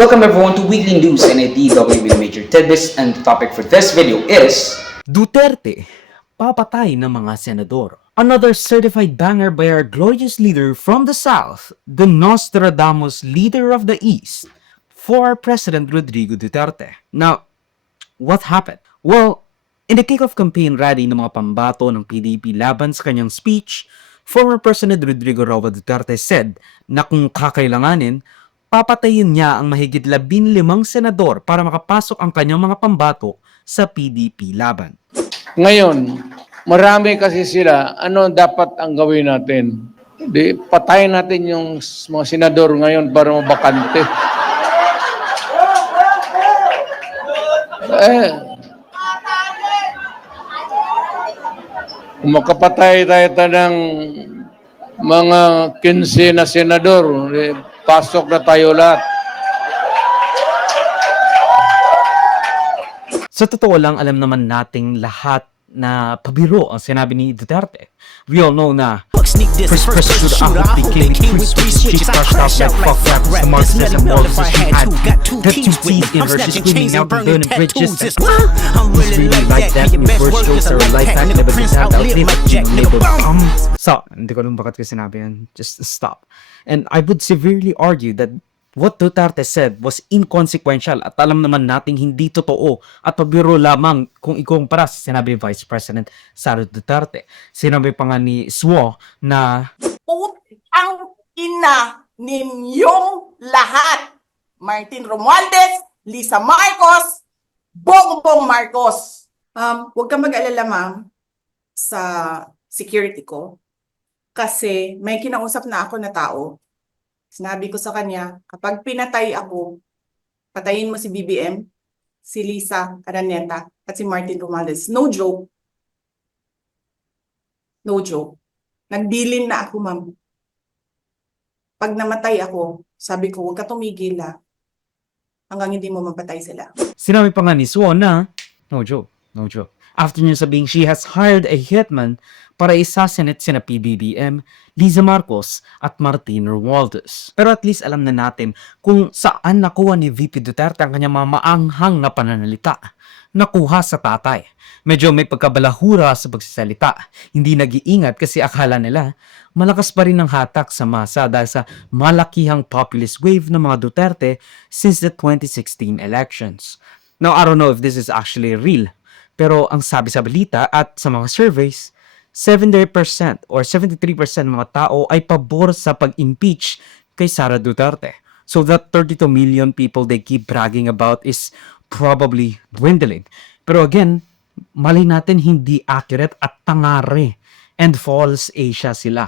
Welcome everyone to Weekly News and a DW with Major Tidbits, and the topic for this video is Duterte, papatay ng mga senador. Another certified banger by our glorious leader from the South, the Nostradamus leader of the East, for President Rodrigo Duterte. Now, what happened? Well, in the kick-off campaign rally ng mga pambato ng PDP laban sa kanyang speech, former President Rodrigo Roa Duterte said na kung kakailanganin, papatayin niya ang mahigit 15 senador para makapasok ang kanyang mga pambato sa PDP laban. Ngayon, marami kasi sila, ano dapat ang gawin natin? Di, patayin natin yung mga senador ngayon para mabakante. Kung makapatay tayo ng mga 15 na senador, pasok na tayo lahat. Sa totoo lang, alam naman nating lahat na pabiro ang sinabi ni Duterte. We all know na first person to the apple became with three switches. She crushed out like fuck rappers, the Marxists and Walters. She had the two teeth in her. She's screaming out to burn bridges. It's really like that. Your first jokes are a life hack. Never did that. I'll leave like Jack Nibble. So, hindi ko lang bakit ko sinabi yan. Just stop. And I would severely argue that what Duterte said was inconsequential at alam naman nating hindi totoo at pabiro lamang kung ikumpara sa sinabi ni Vice President Sara Duterte. Sinabi pa nga ni Suo na ang ina ninyong lahat. Martin Romualdez, Lisa Marcos, Bongbong Marcos. Huwag kang mag-alala, ma'am, sa security ko. Kasi may kinausap na ako na tao. Sinabi ko sa kanya, kapag pinatay ako, patayin mo si BBM, si Lisa Araneta, at si Martin Romualdez. No joke. No joke. Nagbilin na ako, ma'am. Pag namatay ako, sabi ko, huwag ka tumigil hanggang hindi mo mapatay sila. sinabi pa nga ni Suo na no joke. After niya sabing she has hired a hitman para i-assassinate sina PBBM, Liza Marcos at Martin Romualdez. Pero at least alam na natin kung saan nakuha ni VP Duterte ang kanyang mga maanghang na pananalita. Nakuha sa tatay. Medyo may pagkabalahura sa pagsasalita. Hindi nag-iingat kasi akala nila malakas pa rin ang hatak sa masa dahil sa malakihang populist wave ng mga Duterte since the 2016 elections. Now, I don't know if this is actually real. Pero ang sabi sa balita at sa mga surveys, 70% or 73% ng mga tao ay pabor sa pag-impeach kay Sara Duterte. So that 32 million people they keep bragging about is probably dwindling. Pero again, mali natin hindi accurate at tangare and false Asia sila.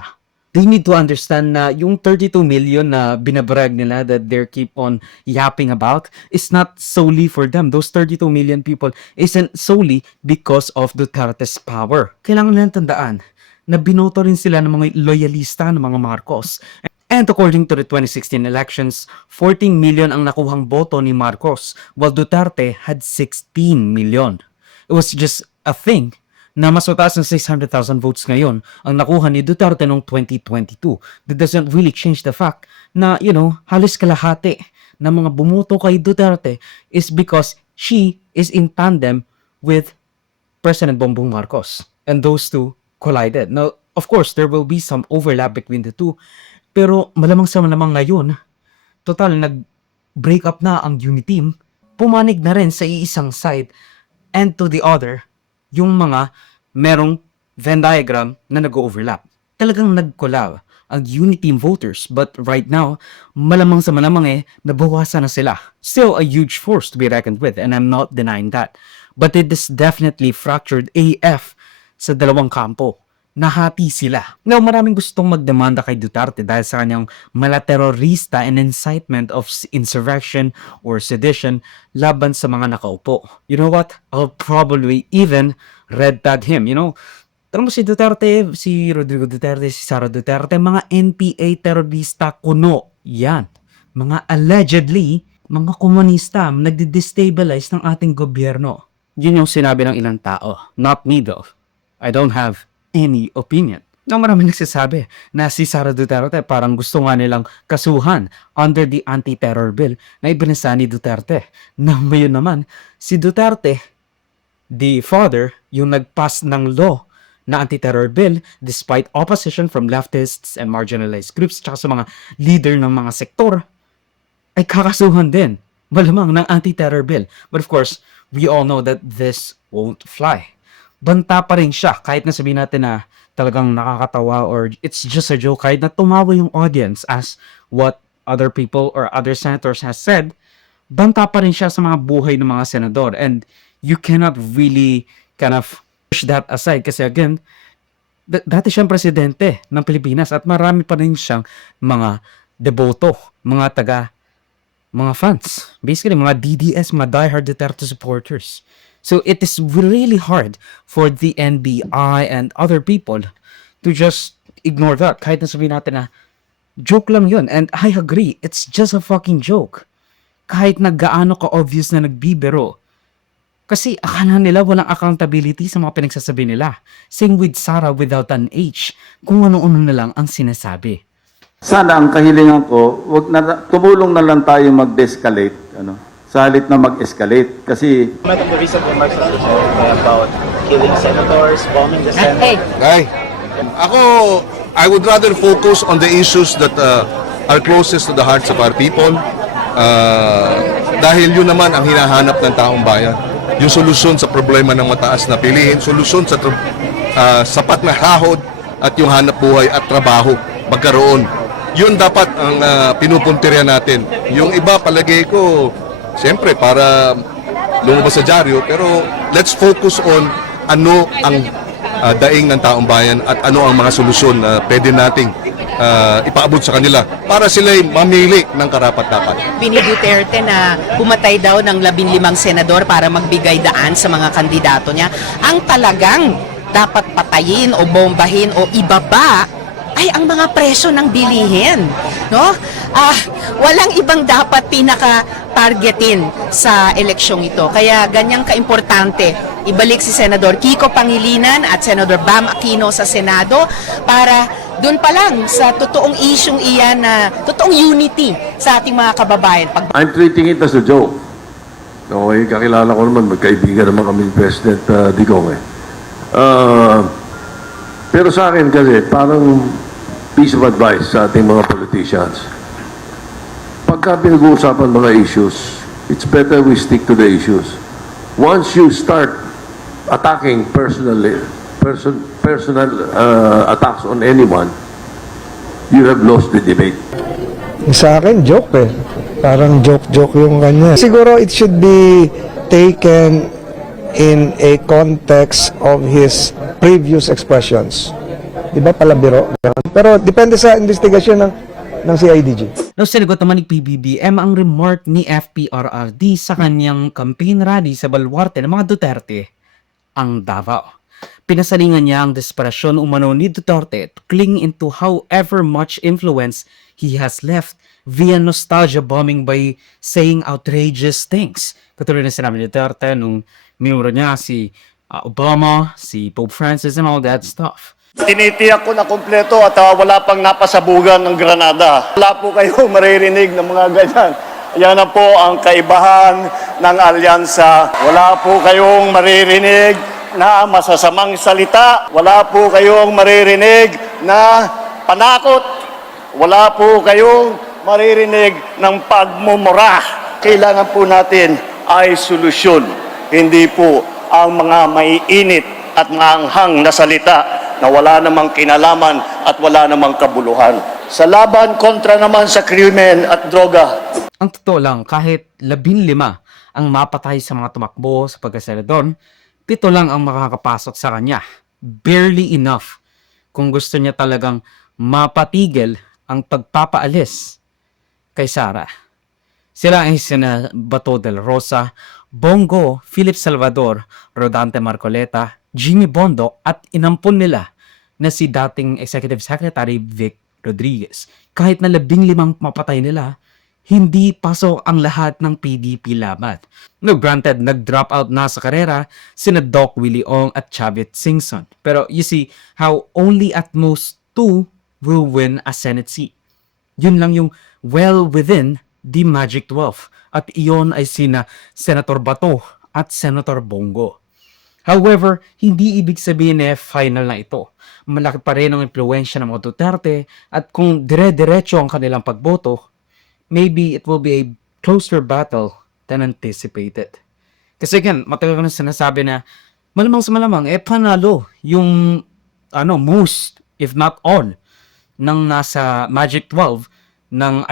They need to understand na yung 32 million na binabrag nila that they keep on yapping about is not solely for them. Those 32 million people isn't solely because of Duterte's power. Kailangan nilang tandaan na binoto rin sila ng mga loyalista ng mga Marcos. And according to the 2016 elections, 14 million ang nakuhang boto ni Marcos while Duterte had 16 million. It was just a thing na mas mataas ng 600,000 votes ngayon ang nakuha ni Duterte noong 2022. That doesn't really change the fact na, halos kalahati na mga bumoto kay Duterte is because she is in tandem with President Bongbong Marcos. And those two collided. Now, of course, there will be some overlap between the two. Pero malamang sa malamang ngayon, total nag-break up na ang Uniteam, pumanig na rin sa iisang side and to the other, yung mga merong Venn diagram na nag-overlap. Talagang nag-collab ang Uniteam voters, but right now, malamang sa malamang nabawasan na sila. Still a huge force to be reckoned with, and I'm not denying that. But it is definitely fractured AF sa dalawang kampo. Nahati sila. Now, maraming gustong magdemanda kay Duterte dahil sa kanyang malaterorista and incitement of insurrection or sedition laban sa mga nakaupo. You know what? I'll probably even red tag him. Tanong mo si Duterte, si Rodrigo Duterte, si Sara Duterte, mga NPA terorista kuno. Yan. Mga allegedly, mga komunista, nagde-destabilize ng ating gobyerno. Yun yung sinabi ng ilang tao. Not me though. I don't have any opinion. No, marami nagsasabi na si Sara Duterte parang gusto nga nilang kasuhan under the anti-terror bill na ibinasa ni Duterte. Na ngayon naman, si Duterte, the father, yung nag-pass ng law na anti-terror bill despite opposition from leftists and marginalized groups tsaka sa mga leader ng mga sektor, ay kakasuhan din, malamang, ng anti-terror bill. But of course, we all know that this won't fly. Banta pa rin siya kahit na sabihin natin na talagang nakakatawa or it's just a joke, kahit na tumawa yung audience as what other people or other senators has said, banta pa rin siya sa mga buhay ng mga senador. And you cannot really kind of push that aside kasi again, dati siyang presidente ng Pilipinas at marami pa rin siyang mga deboto, mga fans. Basically, mga DDS, mga diehard Duterte supporters. So it is really hard for the NBI and other people to just ignore that. Kahit na sabihin natin na joke lang yun. And I agree, it's just a fucking joke. Kahit na gaano ka-obvious na nagbibiro. Kasi akala nila walang accountability sa mga pinagsasabi nila. Same with Sara without an H. Kung ano-ano na lang ang sinasabi. Sana ang kahilingan ko, tumulong na lang tayo mag-de-escalate, sa halit na mag-escalate. Kasi Comment on the recent remarks of the Secretary about killing senators, bombing the Senate. Ay, ako, I would rather focus on the issues that are closest to the hearts of our people. Dahil yun naman ang hinahanap ng taong bayan. Yung solusyon sa problema ng mataas na pilihin, solusyon sa sapat na hahod at yung hanap buhay at trabaho magkaroon. Yun dapat ang pinupuntirya natin. Yung iba, palagay ko, siyempre, para lumabas sa dyaryo, pero let's focus on ano ang daing ng taong bayan at ano ang mga solusyon na pwede nating ipaabot sa kanila para sila'y mamili ng karapat-dapat. Pini Duterte na pumatay daw ng 15 senador para magbigay daan sa mga kandidato niya. Ang talagang dapat patayin o bombahin o ibaba ay ang mga presyo ng bilihin, no? Walang ibang dapat pinaka-targetin sa eleksyong ito. Kaya ganyang kaimportante ibalik si Senador Kiko Pangilinan at Senador Bam Aquino sa Senado para doon pa lang sa totoong isyong iyan na totoong unity sa ating mga kababayan. I'm treating it as a joke. Okay, kakilala ko naman, magkaibigan naman kami ni President Digong. Pero sa akin kasi, parang piece of advice sa ating mga politicians. Pagka pinag-uusapan mga issues, it's better we stick to the issues. Once you start attacking personal attacks on anyone, you have lost the debate. Sa akin, joke eh. Parang joke yung kanya. Siguro it should be taken in a context of his previous expressions. Di ba palabiro? Pero depende sa investigasyon ng CIDG. Now, sinagot naman ni PBBM ang remark ni FPRRD sa kanyang campaign rally sa baluarte ng mga Duterte, ang Davao. Pinasalingan niya ang desperasyon umano ni Duterte to cling into however much influence he has left via nostalgia bombing by saying outrageous things. Katulad na sinabi ni Duterte nung minura niya si Obama, si Pope Francis and all that stuff. Tinitiyak ko na kumpleto at wala pang napasabugan ng Granada. Wala po kayo maririnig ng mga ganyan. Yan na po ang kaibahan ng alyansa. Wala po kayong maririnig na masasamang salita. Wala po kayong maririnig na panakot. Wala po kayong maririnig ng pagmumura. Kailangan po natin ay solusyon. Hindi po ang mga maiinit at maanghang na salita na wala namang kinalaman at wala namang kabuluhan. Sa laban kontra naman sa krimen at droga. Ang totoo lang, kahit 15 ang mapatay sa mga tumakbo sa pagkasenador, 7 lang ang makakapasok sa kanya. Barely enough kung gusto niya talagang mapatigil ang pagpapaalis kay Sara. Sila ay sina Bato del Rosa, Bongo, Philip Salvador, Rodante Marcoleta, Jimmy Bondo at inampon nila na si dating Executive Secretary Vic Rodriguez. Kahit na 15 mapatay nila, hindi pasok ang lahat ng PDP laban. No, granted, nag-drop out na sa karera sina Doc Willie Ong at Chavit Singson. Pero you see how only at most 2 will win a Senate seat. Yun lang yung well within the Magic 12. At iyon ay sina Senator Bato at Senator Bongo. However, hindi ibig sabihin na final na ito. Malaki pa rin ang impluensya ng mga Duterte at kung dire-diretso ang kanilang pagboto, maybe it will be a closer battle than anticipated. Kasi again, matagal ko na sinasabi na malamang sa malamang, panalo yung most, if not all, ng nasa Magic 12 ng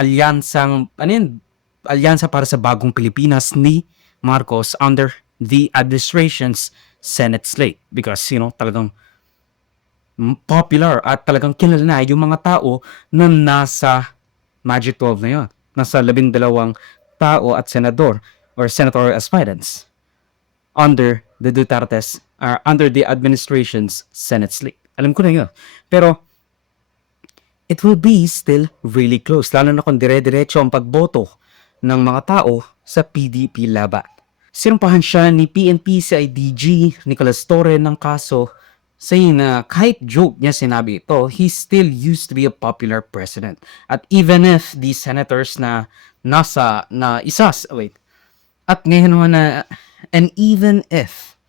alyansa para sa bagong Pilipinas ni Marcos under the administration's Senate slate. Because, talagang popular at talagang kilala na yung mga tao na nasa Magic 12 na yun. Nasa 12 tao at senador or senatorial aspirants under the Duterte's under the administration's Senate slate. Alam ko na yun. Pero, it will be still really close. Lalo na kung dire-diretso ang pagboto ng mga tao sa PDP laban. Sinumpahan siya ni PNP CIDG Nicolas Torre ng kaso saying na kahit joke niya sinabi ito, he still used to be a popular president. At even if the senators na at ngayon naman and even if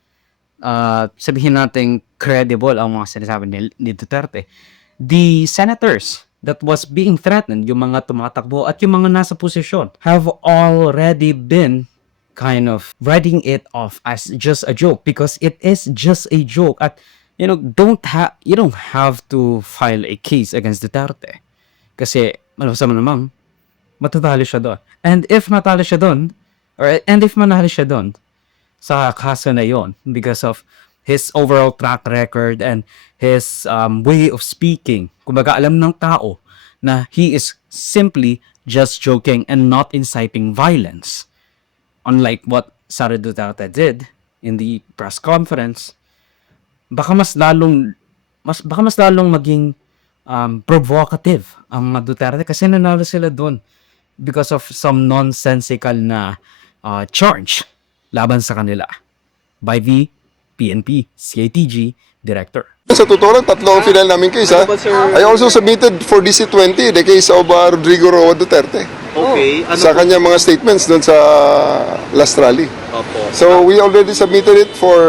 sabihin natin credible ang mga sinasabi ni Duterte, the senators that was being threatened, yung mga tumatakbo at yung mga nasa posisyon, have already been kind of writing it off as just a joke because it is just a joke. At you don't have to file a case against Duterte kasi malusama namang matatalo siya doon. And if matalo siya doon, and if manalo siya doon sa kaso na yon because of his overall track record and his way of speaking, kumbaga alam ng tao na he is simply just joking and not inciting violence. Unlike what Sara Duterte did in the press conference, baka mas lalong maging provocative ang mga Duterte kasi nanalo sila doon because of some nonsensical na charge laban sa kanila by the PNP CIDG director. Sa totoo lang, 3 ang final namin case. I also submitted for DC-20 the case of Rodrigo Roa Duterte. Okay. Sa kanya mga statements doon sa last rally. So we already submitted it for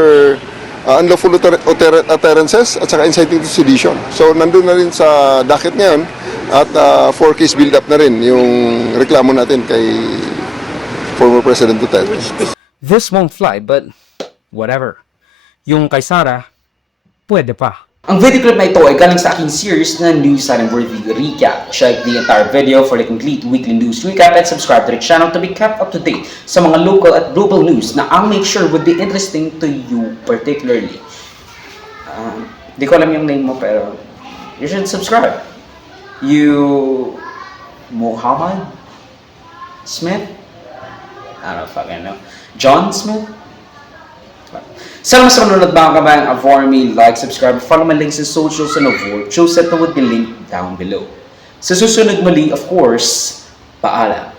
unlawful utterances at saka inciting to sedition. So nandun na rin sa docket ngayon at 4-case build-up na rin yung reklamo natin kay former President Duterte. This won't fly, but whatever. Yung kay Sara, pwede pa. Ang video clip na ito ay galing sa aking series na News Worthy Recap. Check the entire video for the complete weekly news recap and subscribe to the channel to be kept up to date sa mga local at global news na I'll make sure would be interesting to you particularly. Di ko alam yung name mo pero you should subscribe. You Muhammad Smith? I don't fucking know. John Smith? Salamat sa manunod mga kabayan. For me, like, subscribe, follow my links in socials and avoid shows that would be linked down below. Sa susunod muli, of course, paalam.